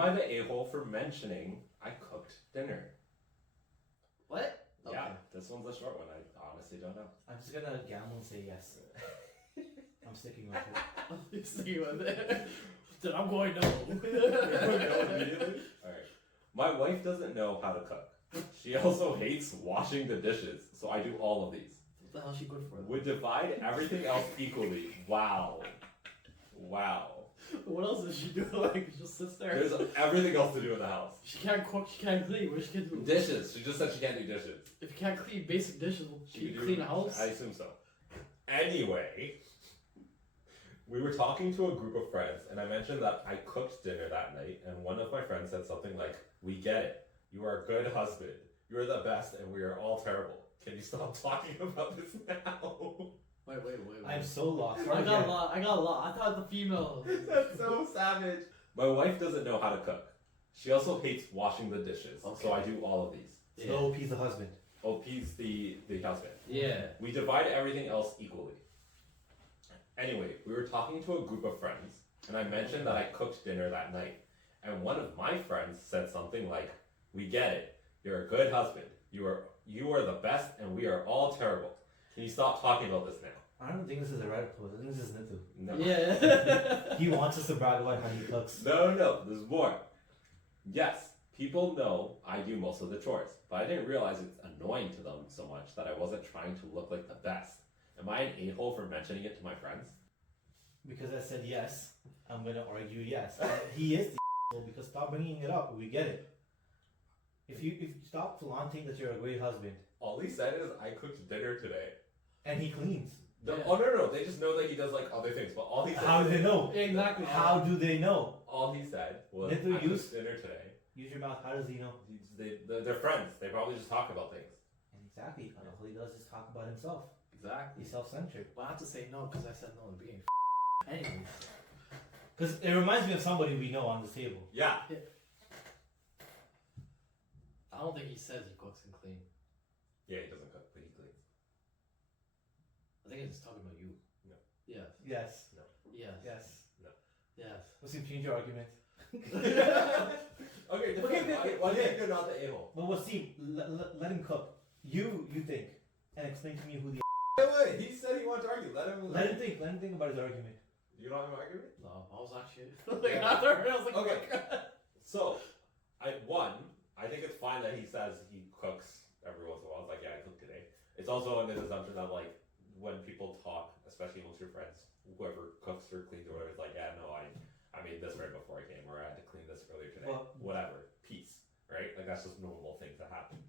Am I the a-hole for mentioning I cooked dinner? What? Yeah, Okay. this one's a short one. I honestly don't know. I'm just gonna gamble and say yes. I'm sticking with it. You see with it. Then I'm going no. Immediately? Alright. My wife doesn't know how to cook. She also hates washing the dishes, so I do all of these. What the hell is she good for? Would divide everything else equally. Wow. Wow. What else does she do? Like, she just sits there. There's everything else to do in the house. She can't cook, she can't clean. What she can do? Dishes. She just said she can't do dishes. If you can't clean basic dishes, she could can clean a house? I assume so. Anyway, we were talking to a group of friends, and I mentioned that I cooked dinner that night, and one of my friends said something like, "We get it. You are a good husband. You are the best, and we are all terrible. Can you stop talking about this now?" Wait. I'm so lost. I got a lot. I thought the female. That's so savage. My wife doesn't know how to cook. She also hates washing the dishes, so I do all of these. So OP's the husband. OP's the husband. Yeah. We divide everything else equally. Anyway, we were talking to a group of friends, and I mentioned that I cooked dinner that night. And one of my friends said something like, "We get it. You're a good husband. You are the best, and we are all terrible. Can you stop talking about this now?" I don't think this is a Reddit post. I think this is Nitu. No. Yeah. He wants us to brag about how he cooks. No, there's more. Yes, people know I do most of the chores, but I didn't realize it's annoying to them so much that I wasn't trying to look like the best. Am I an a-hole for mentioning it to my friends? Because I said yes, I'm gonna argue yes. He is the asshole because stop bringing it up. We get it. If you stop flaunting that you're a great husband, All he said is, "I cooked dinner today." and he cleans. Yeah. Oh no, they just know that he does like other things. But all he said, How do they know? Exactly. How do they know? all he said was, Little "I use- cooked dinner today." Use your mouth. How does he know? They're friends. They probably just talk about things. Exactly. All he does is talk about himself. Exactly. He's self-centered. Well, I have to say no because I said no in the beginning. Anyways. Because it reminds me of somebody we know on this table. Yeah. I don't think he says he cooks and clean. Yeah, he doesn't cook, but he cleans. I think he's talking about you. No. Yes. Yes. Yes. Yes. Yes. Let's change your argument. Okay, Okay. why do you think you're not the a-hole? Well, we'll see. Let him cook. You think, and explain to me who the. Wait, he said he wanted to argue. Let him Let him think about his argument. You don't have an argument? No, I was actually like after I was like, Okay. oh my God. So, I think it's fine that he says he cooks every once in a while. It's like, yeah, I cooked today. It's also under the assumption that like when people talk, especially amongst your friends, whoever cooks or cleans or whatever, it's like, yeah, no, I made this right before I came, or I had to clean this earlier today. Well- Whatever. Peace. Right? Like that's just normal things that happen.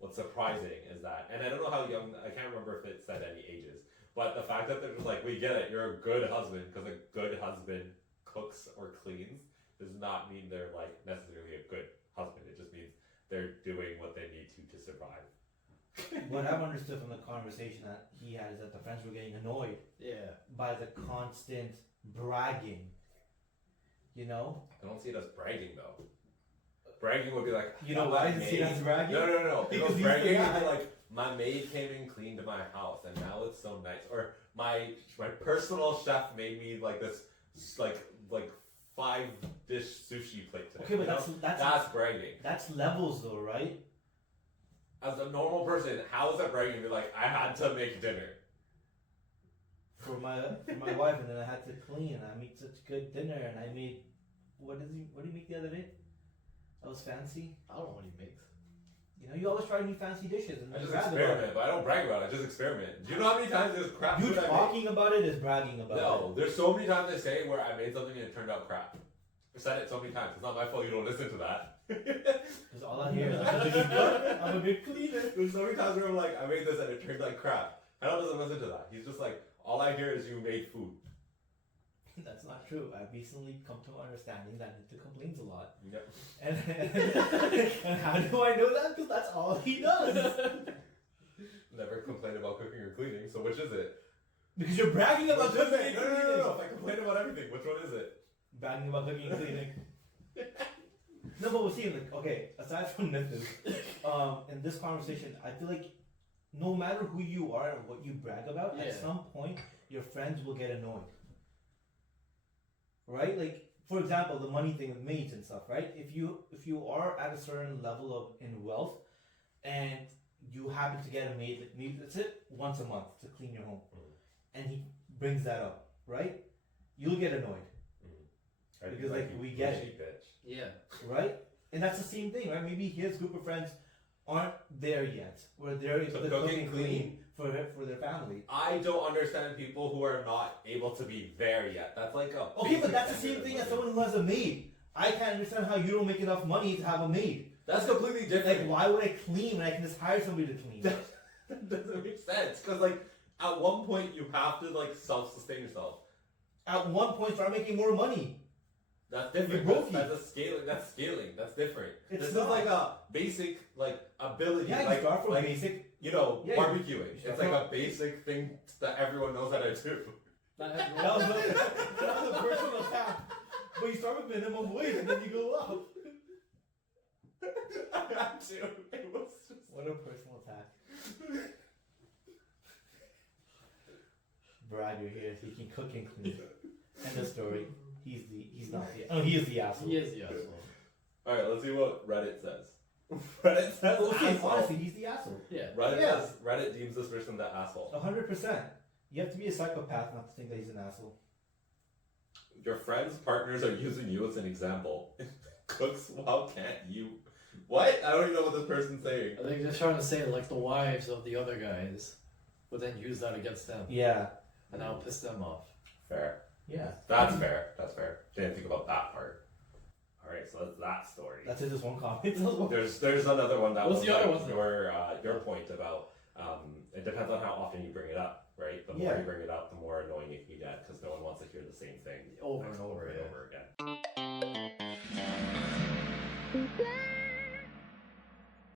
What's surprising is that, and I don't know how young, I can't remember if it said any ages, but the fact that they're just like, we get it, you're a good husband, because a good husband cooks or cleans does not mean they're like necessarily a good husband. It just means they're doing what they need to survive. What I've understood from the conversation that he had is that the friends were getting annoyed Yeah. by the constant bragging. You know? I don't see it as bragging though. Bragging would be like, You know "Oh, why my does it see it maid-" as bragging? No. If Because it was he's bragging, the it'd be guy. like, my maid came and cleaned my house, and now it's so nice. Or my personal chef made me like this, like 5-dish sushi plate today. Okay, but You know? that's That's bragging. that's levels though, right? As a normal person, how is that bragging to be like, I had to make dinner? For my wife, and then I had to clean, and I made such good dinner, and I made what did you make the other day? That was fancy. I don't know what he makes. You know, you always try new fancy dishes, and I you just brag about experiment, but I don't brag about it. I just experiment. Do you know how many times there's crap it. You food I make? talking about it is bragging about No, there's so many times I say where I made something and it turned out crap. I've said it so many times. It's not my fault you don't listen to that. it. Because all I hear is I'm a good cook, I'm a good cleaner. There's so many times where I'm like, I made this and it turned like crap. Hal doesn't listen to that. He's just like, all I hear is you made food. That's not true. I've recently come to an understanding that Nita complains a lot. Yep. And how do I know that? Because that's all he does. Never complain about cooking or cleaning, so which is it? Because you're bragging about Which is cooking it? and No. cleaning. If I complain about everything, which one is it? Bragging about cooking and cleaning. No, but we'll see. Like, okay, aside from Nita, in this conversation, I feel like no matter who you are and what you brag about, Yeah. at some point your friends will get annoyed. Right? Like, for example, the money thing with maids and stuff, right? If you are at a certain level of in wealth, and you happen to get a maid, like maybe that's it, once a month to clean your home, and he brings that up, right? You'll get annoyed, Right? Because, like, we get it. Bitch. Yeah. right? And that's the same thing, right? Maybe his group of friends aren't there yet, where they're So the cooking, cooking clean for their family. I don't understand people who are not able to be there yet. That's like a Okay, basic but that's the standard same of thing as living. someone who has a maid. I can't understand how you don't make enough money to have a maid. That's completely Like, different. why would I clean when I can just hire somebody to clean? That doesn't make sense. Because like at one point you have to like self-sustain yourself. At one point, start making more money. That's different. You both That's a scaling. That's scaling. That's different. It's This not. is like a basic like ability. Yeah, you like, start from like, basic. you know, Yeah, barbecuing. you It's start like a basic thing that everyone knows how to do. That That was a personal attack. But you start with minimum wage and then you go up. I had to. It was just. What a personal attack. Brad, you're here, so you can cook and clean. End of story. He's not the. Oh, he is the asshole. He is the asshole. All right, let's see what Reddit says. Reddit says Okay, asshole. honestly, he's the asshole. Yeah. Reddit Yeah. says Reddit deems this person the asshole. 100%. You have to be a psychopath not to think that he's an asshole. Your friends, partners are using you as an example. Cooks, how can't you? What? I don't even know what this person's saying. I think they're trying to say like the wives of the other guys would then use that against them, Yeah. and that'll piss them off. Fair. Yeah. That's fair. That's fair. Didn't think about that part. All right, so that's that story. That's just one comment. There's another one that What's was the other like one? your point about it depends on how often you bring it up, right? The more Yeah. you bring it up, the more annoying it can get because no one wants to hear the same thing Over and over, yeah. over again.